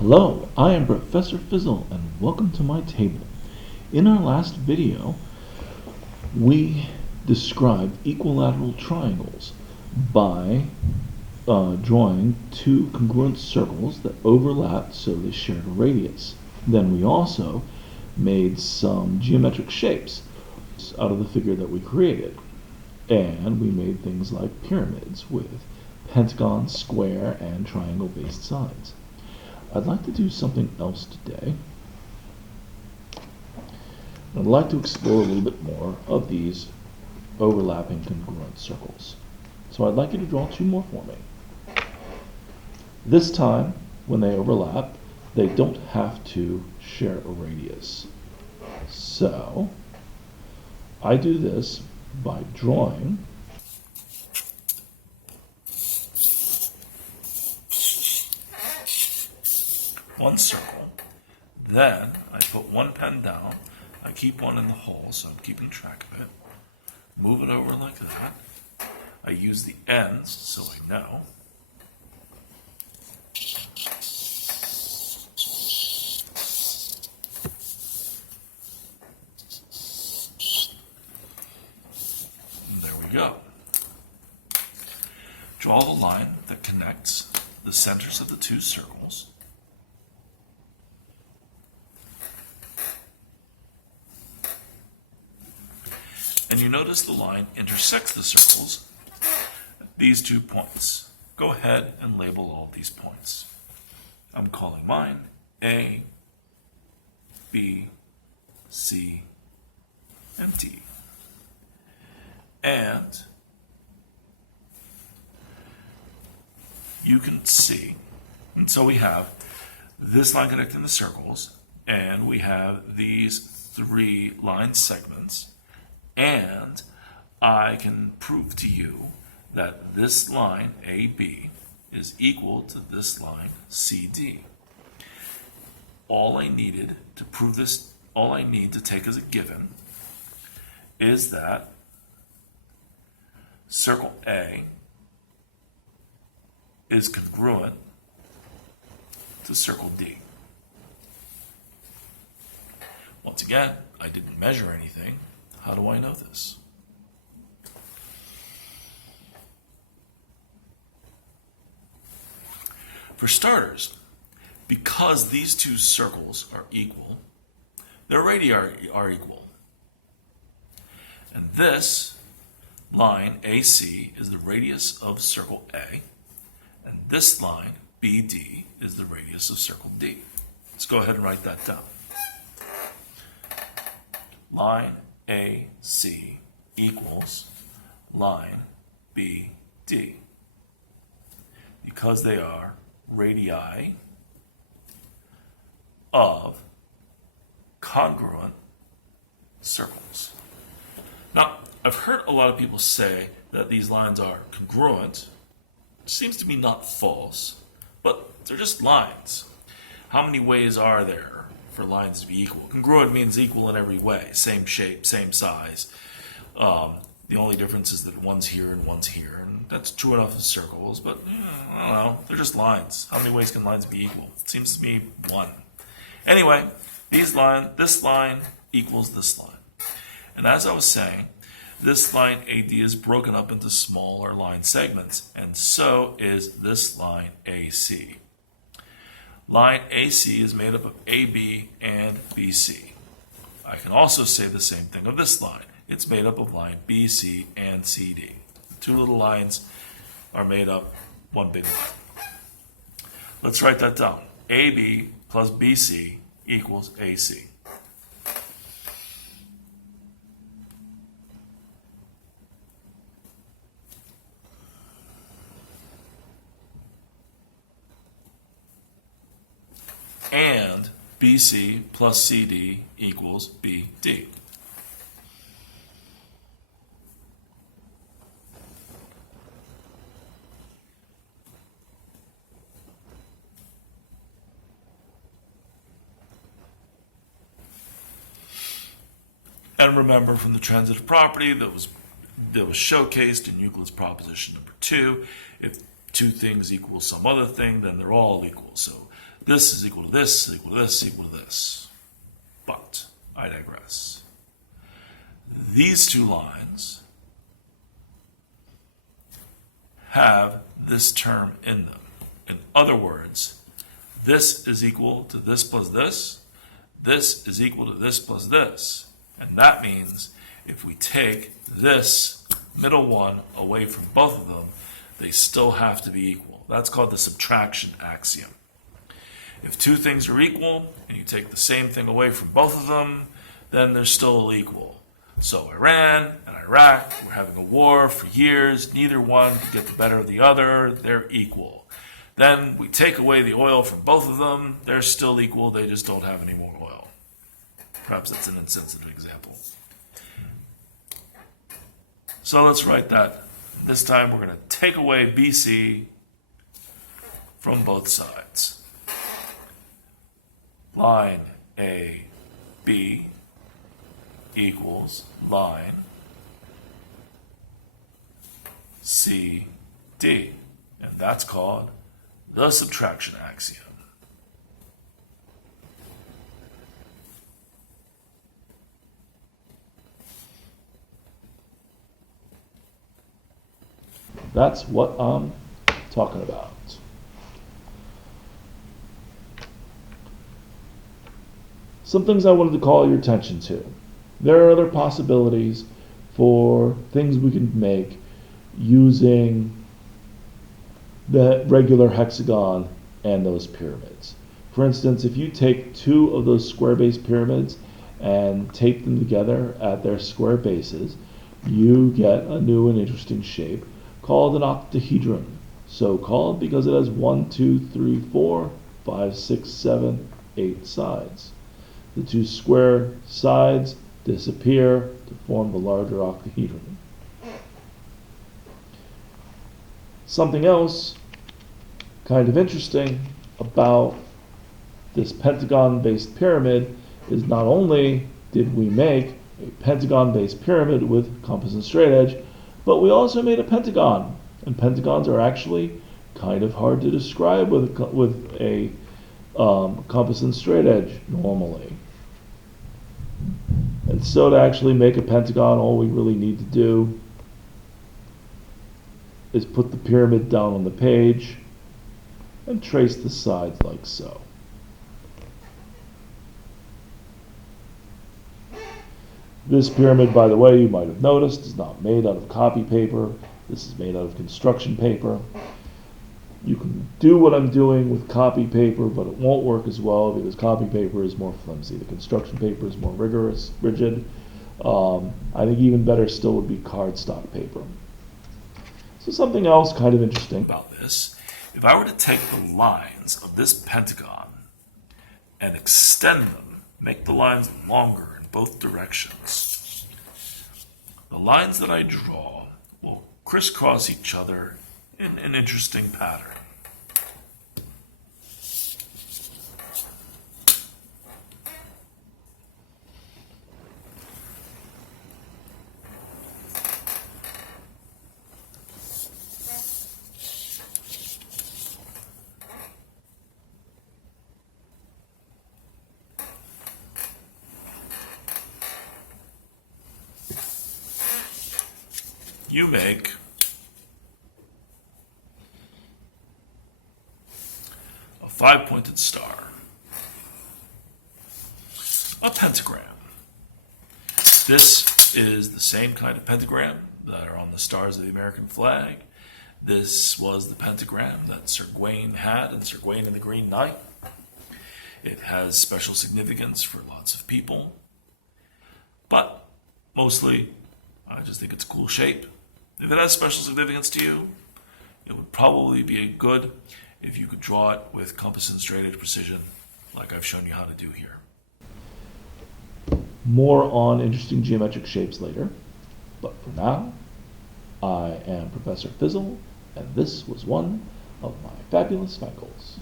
Hello, I am Professor Fizzle and welcome to my table. In our last video, we described equilateral triangles by drawing two congruent circles that overlapped so they shared a radius. Then we also made some geometric shapes out of the figure that we created. And we made things like pyramids with pentagon, square, and triangle-based sides. I'd like to do something else today. I'd like to explore a little bit more of these overlapping congruent circles. So I'd like you to draw two more for me. This time, when they overlap, they don't have to share a radius. So I do this by drawing one circle, then I put one pen down, I keep one in the hole so I'm keeping track of it, move it over like that, I use the ends so I know, and there we go. Draw the line that connects the centers of the two circles. And you notice the line intersects the circles at these 2 points. Go ahead and label all these points. I'm calling mine A, B, C, and D. And you can see, and so we have this line connecting the circles, and we have these 3 line segments. And I can prove to you that this line, AB, is equal to this line, CD. All I needed to prove this, all I need to take as a given is that circle A is congruent to circle D. Once again, I didn't measure anything. How do I know this? For starters, because these two circles are equal, their radii are equal. And this line, AC, is the radius of circle A, and this line, BD, is the radius of circle D. Let's go ahead and write that down. Line AC equals line BD. Because they are radii of congruent circles. Now, I've heard a lot of people say that these lines are congruent. It seems to me not false, but they're just lines. How many ways are there for lines to be equal? Congruent means equal in every way, same shape, same size. The only difference is that one's here and one's here, and that's true enough of circles, but I don't know, they're just lines. How many ways can lines be equal? It seems to me one. Anyway, this line equals this line. And as I was saying, this line AD is broken up into smaller line segments, and so is this line AC. Line AC is made up of AB and BC. I can also say the same thing of this line. It's made up of line BC and CD. The two little lines are made up one big line. Let's write that down. AB plus BC equals AC. And BC plus CD equals BD. And remember from the transitive property that was showcased in Euclid's proposition number 2, if two things equal some other thing, then they're all equal. So this is equal to this, equal to this, equal to this. But I digress. These two lines have this term in them. In other words, this is equal to this plus this. This is equal to this plus this. And that means if we take this middle one away from both of them, they still have to be equal. That's called the subtraction axiom. If two things are equal and you take the same thing away from both of them, then they're still equal. So Iran and Iraq were having a war for years. Neither one could get the better of the other. They're equal. Then we take away the oil from both of them. They're still equal. They just don't have any more oil. Perhaps that's an insensitive example. So let's write that. This time we're going to take away BC from both sides. Line AB equals line CD. And that's called the subtraction axiom. That's what I'm talking about. Some things I wanted to call your attention to. There are other possibilities for things we can make using the regular hexagon and those pyramids. For instance, if you take two of those square base pyramids and tape them together at their square bases, you get a new and interesting shape called an octahedron. So called because it has 1, 2, 3, 4, 5, 6, 7, 8 sides. The two square sides disappear to form the larger octahedron. Something else kind of interesting about this pentagon-based pyramid is not only did we make a pentagon-based pyramid with compass and straightedge, but we also made a pentagon. And pentagons are actually kind of hard to describe with a compass and straightedge normally. And so to actually make a pentagon, all we really need to do is put the pyramid down on the page and trace the sides like so. This pyramid, by the way, you might have noticed, is not made out of copy paper. This is made out of construction paper. You can do what I'm doing with copy paper, but it won't work as well because copy paper is more flimsy. The construction paper is more rigorous, rigid. I think even better still would be cardstock paper. So something else kind of interesting About this, if I were to take the lines of this pentagon and extend them, make the lines longer in both directions, the lines that I draw will crisscross each other in an interesting pattern. You make a 5-pointed star, a pentagram. This is the same kind of pentagram that are on the stars of the American flag. This was the pentagram that Sir Gawain had in Sir Gawain and the Green Knight. It has special significance for lots of people, but mostly I just think it's a cool shape. If it has special significance to you, it would probably be good if you could draw it with compass and straightedge precision, like I've shown you how to do here. More on interesting geometric shapes later, but for now, I am Professor Fizzle, and this was one of my fabulous fankles.